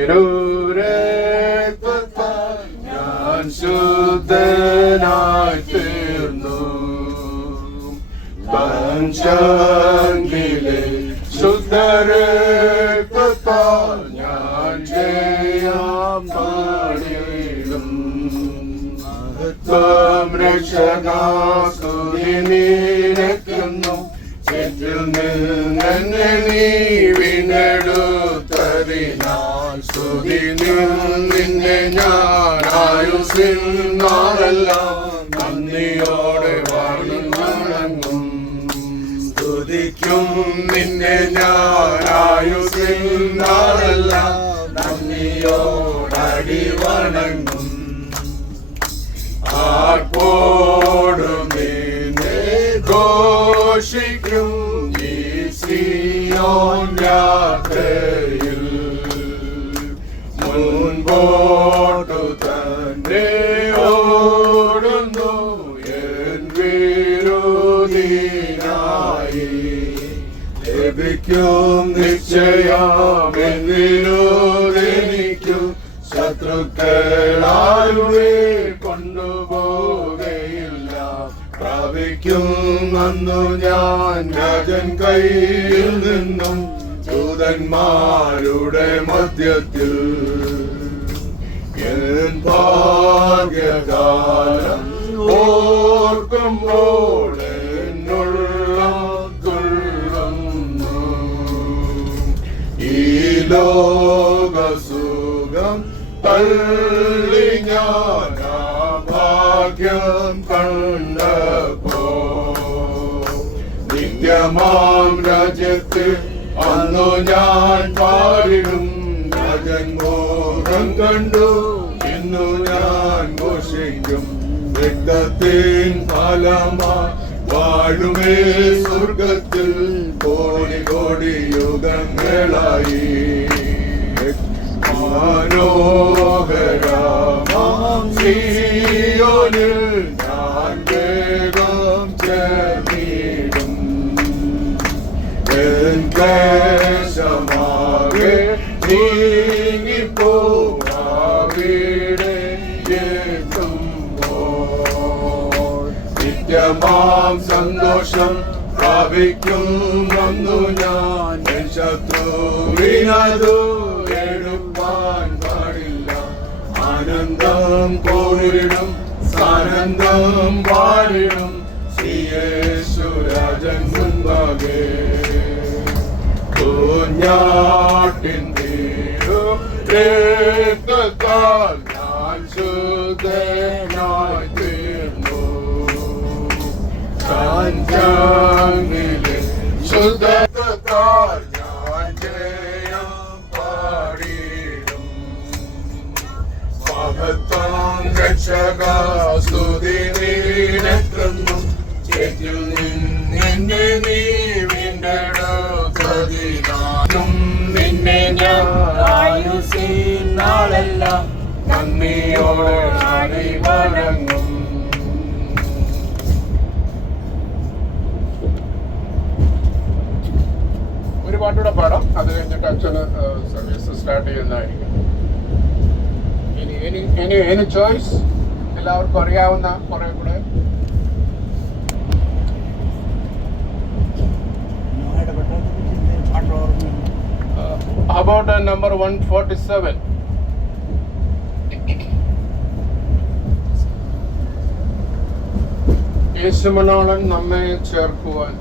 തിരുരക്തത്താൽ ഞാൻ ശുദ്ധനായി തീർന്നു. പഞ്ചാംഗിലെ ശുദ്ധരക്തത്താൽ ഞാൻ ജയം പാടിയിടും. മഹത്വം രക്ഷകാസ്തുതി നിനക്കുന്നു. ചേറ്റിൽ നിന്നെ നീ വീണ്ടെടുത്തതിനാൽ സ്തുതി നിന്നെ ഞാൻ ആയുസ്സിൻ നാളെല്ലാം നന്ദിയോടെ വണങ്ങും. സ്തുതിക്കും നിന്നെ ഞാൻ ആയുസ്സിൻ നാളെല്ലാം നന്ദിയോടടി വണങ്ങും. ആർപ്പോടും നിന്നെ ഘോഷിക്കും ഈ സിയോൻ യാത്രയിൽ. മുൻപോട്ടു തന്നെ ഓടുന്നു എൻ വിരോധിനായി. ലഭിക്കും നിശ്ചയം എൻ വിരോധിനിക്കും. ശത്രുക്കളാരുടെ കൊണ്ടുപോകയില്ല. പ്രാപിക്കും അന്നു ഞാൻ രാജൻ കയ്യിൽ നിന്നും ദൂതന്മാരുടെ മധ്യത്തിൽ. എൻ ഭാഗ്യകാലം ഓർക്കുമ്പോൾ എന്നുള്ളം തുള്ളുന്നു. ഈ ലോകസുഖം തള്ളി ഞാൻ ആ ഭാഗ്യം കണ്ടപ്പോ നിത്യമാം രാജ്യത്ത് അന്നു ഞാൻ പാടിടും. രാജൻമോഹം കണ്ടു ഇന്നു ഞാൻ ഘോഷിക്കും. രക്തത്തിൻ ഫലമാ വാഴുമേ സ്വർഗത്തിൽ കോടി കോടി യുഗങ്ങളായി. മനോഹരമാം സിയോനിൽ ഞാൻ വേഗം ചേർന്നിടും. എൻ ക്ലേശമാകെ നീങ്ങിപ്പോവിടെ എത്തുമ്പോൾ നിത്യമാം സന്തോഷം പ്രാപിക്കും അന്നു ഞാൻ. എൻ ശത്രുവിനതു എടുപ്പാൻ പാടില്ല. ആനന്ദം കോരിടും സാനന്ദം പാടിടും ശ്രീയേശുരാജൻ മുൻപാകെ. കുഞ്ഞാട്ടിൻ രക്തത്താൽ ഞാൻ ശുദ്ധനായി തീർന്നു. പഞ്ചാംഗിലെ ശുദ്ധത്താൽ ഞാൻ ജയം പാടിടും. മഹത്വം രക്ഷകാസ്തുതി നിനക്കുന്നു. ചേറ്റിൽ നിന്നെ നീ വീണ്ടെടുത്തതിനാലും നിന്നെ ഞാൻ ആയുസ്സിൻ നാളെല്ലാം നന്ദിയോടെ വണങ്ങും. ഒരു പാട്ടൂടെ പാടാം. അത് കഴിഞ്ഞിട്ട് അച്ഛന് സർവീസ് സ്റ്റാർട്ട് ചെയ്യുന്നതായിരിക്കും. ഇനി ചോയ്സ് എല്ലാവർക്കും അറിയാവുന്ന കുറെ കൂടെ. About number 147. യേശുമണോളൻ നമ്മെ ചേർക്കുവാൻ